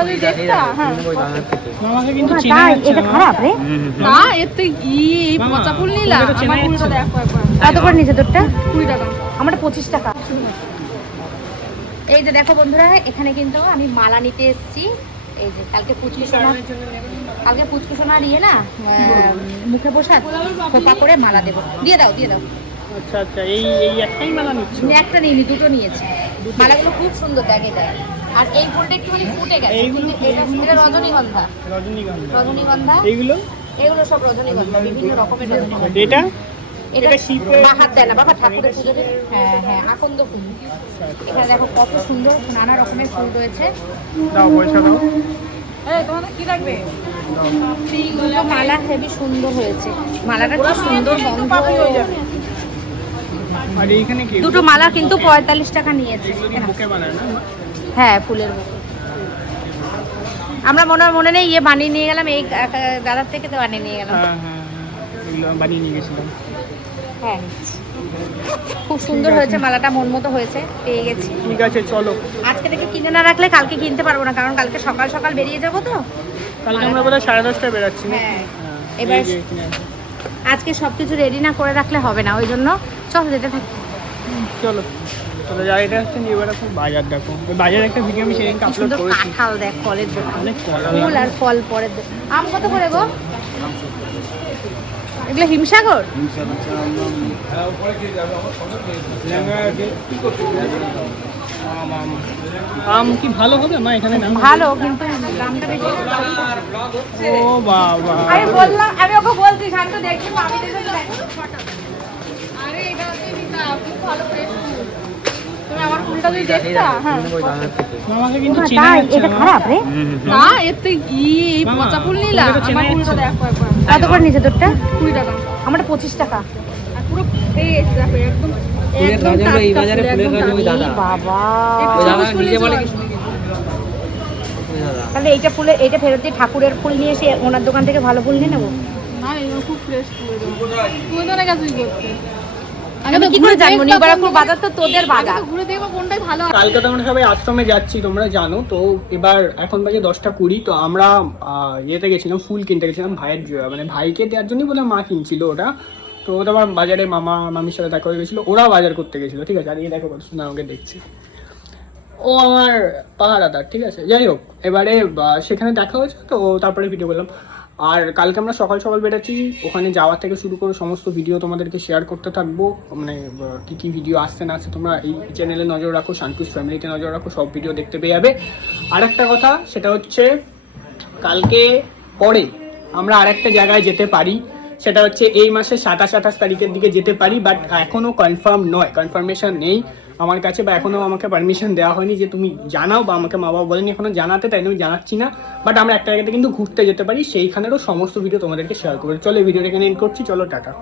ফুলটা তুই দেখতা? হ্যাঁ আমাকে কিন্তু চেনা যাচ্ছে এটা না। খারাপ রে। না এর তুই এই মামা, পচা ফুল নিলা? তোমাকে তো চেনা আমার ফুলটা যাচ্ছে না। দেখো একবার। কত করে নিচে তোরটা? 20 টাকা। আমারটা 25 টাকা। এই যে দেখো বন্ধুরা, এখানে কিন্তু আমি মালা নিতে এসেছি। এই যে কালকে পুচকুসোনার ইয়ে না মুখে প্রসাদ খোপা করে মালা দেবো। দিয়ে দাও দিয়ে দাও। আচ্ছা আচ্ছা, এই এই একটাই মেলা নিচ্ছি। আমি একটা নিইনি, দুটো নিয়েছি। মালাগুলো খুব সুন্দর দেখে যায়। আর এই ফুলটা একটুখানি ফুটে গেছে, এইগুলো কিন্তু এটা রজনীগন্ধা। রজনীগন্ধা। রজনীগন্ধা এইগুলো এগুলো সব রজনীগন্ধা, বিভিন্ন রকমের রজনীগন্ধা। এটা এটা এটা শিবের- বাহার দেয় না বাবা, ঠাকুরের পুজোতে। হ্যাঁ হ্যাঁ, আকন্দ ফুল। এখানে দেখো কত সুন্দর নানা রকমের ফুল রয়েছে। দাও পয়সা দাও। এই তোমাদের কি লাগবে? দুটো মালা হেবি সুন্দর হয়েছে। মালাটা কি সুন্দর গন্ধ। আর এইখানে কি দুটো মালা কিন্তু 45 টাকা নিয়েছে। বুকে বানায় না? হ্যাঁ, ফুলের বুকে। আমরা মনে নেই ইয়ে বানিয়ে নিয়ে গেলাম, এই দাদার থেকে তো বানিয়ে নিয়ে গেলাম। হ্যাঁ হ্যাঁ, এগুলো বানিয়ে নিয়ে গেছিলাম। হ্যাঁ নিচ্ছি। খুব সুন্দর হয়েছে মালাটা, মন মতো হয়েছে, পেয়ে গেছি। ঠিক আছে চলো। আজকে থেকে কিনে না রাখলে কালকে কিনতে পারবো না, কারণ কালকে সকাল সকাল বেরিয়ে যাবো তো। কালকে আমরা বোধহয় 10:30টায় বেরাচ্ছি না? হ্যাঁ। হ্যাঁ, এবার এই যে এখানে আছে। আজকে সবকিছু রেডি না করে রাখলে হবে না, ওই জন্য চল যেতে থাকি। চলো চলো যাই। এটা হচ্ছে এবার এখন বাজার দেখো। ওই বাজারে একটা ভিডিও আমি সেদিনকে কি আপলোড সুন্দর করেছি। কাঁঠাল দেখ, ফলের দোকান। অনেক কলা। ফুল আর ফল পরের দোকান। আম কত করে গো? এগুলো হিমসাগর? আম কি ভালো হবে মা এখানে না? ভালো, কিন্তু দামটা বেশি। ও বাবা, আমি বললাম, আমি ওকে বলছি শান্ত দেখি আমি দেখি। আরে এটা তুই নিতা, খুব ভালো ফ্রেশ ফুল। তুমি আমার ফুলটা তুই দেখতা? হ্যাঁ আমাকে কিন্তু চেনা যাচ্ছে এটা না। খারাপ রে। না এর তুই এই মামা, পচা ফুল নিলা? তোমাকে তো চেনা আমার ফুলটা যাচ্ছে না। দেখো একবার। কত করে নিচে তোরটা? 20 টাকা। আমারটা 25 টাকা। আর পুরো ফ্রেশ দেখো, একদম একদম টাটকা ফুল, একদম টাটকা। বাবা, নিজে বলে কি? তাহলে এইটা ফুলে এইটা ফেরত দিয়ে ঠাকুরের ফুল নিয়ে এসে ওনার দোকান থেকে ভালো ফুল নিয়ে নেবো। না এগুলো খুব ফ্রেশ ফুল। তুই তো না কাজই করতে। আমি কি করে জানবো? নিবারপুর বাজার তো তোদের বাজার। আগে তো ঘুরে দেখবো কোনটাই ভালো। কালকে তো আমরা সবাই আশ্রমে যাচ্ছি তোমরা জানো তো। এবার এখন বাজে 10:20। তো আমরা ইয়েতে গেছিলাম, ফুল কিনতে গেছিলাম ভাইয়ের মানে ভাইকে দেওয়ার জন্যই বলে মা কিনছিল ওটা। তো ওটা আবার বাজারে মামা মামির সাথে দেখা হয়ে গেছিলো, ওরা বাজার করতে গেছিলো। ঠিক আছে, আর এই দেখো কত সুন্দর আমাকে দেখছি। ও আমার পাহারাদার, ঠিক আছে। যাই হোক, এবারে সেখানে দেখা হয়েছে তো তারপরে ভিডিও করলাম। আর কালকে আমরা সকাল সকাল বেরোচ্ছি, ওখানে যাওয়ার থেকে শুরু করে সমস্ত ভিডিও তোমাদেরকে শেয়ার করতে থাকবো। মানে কী কী ভিডিও আসছে না আসছে তোমরা এই চ্যানেলে নজর রাখো, শান্তুস ফ্যামিলিতে নজর রাখো, সব ভিডিও দেখতে পেয়ে যাবে। আর একটা কথা, সেটা হচ্ছে কালকে পরে আমরা আরেকটা জায়গায় যেতে পারি। সেটা হচ্ছে এই মাসের 27-28 তারিখের দিকে যেতে পারি, বাট এখনও কনফার্ম নয়, কনফার্মেশন নেই আমার কাছে, বা এখনও আমাকে পারমিশন দেওয়া হয়নি যে তুমি জানাও, বা আমাকে মা বাবা বলেনি এখনও জানাতে, তাই আমি জানাচ্ছি না। বাট আমরা একটা জায়গাতে কিন্তু ঘুরতে যেতে পারি, সেইখানেরও সমস্ত ভিডিও তোমাদেরকে শেয়ার করবো। চলো এই ভিডিওটা এখানে এন্ড করছি, চলো টাটা।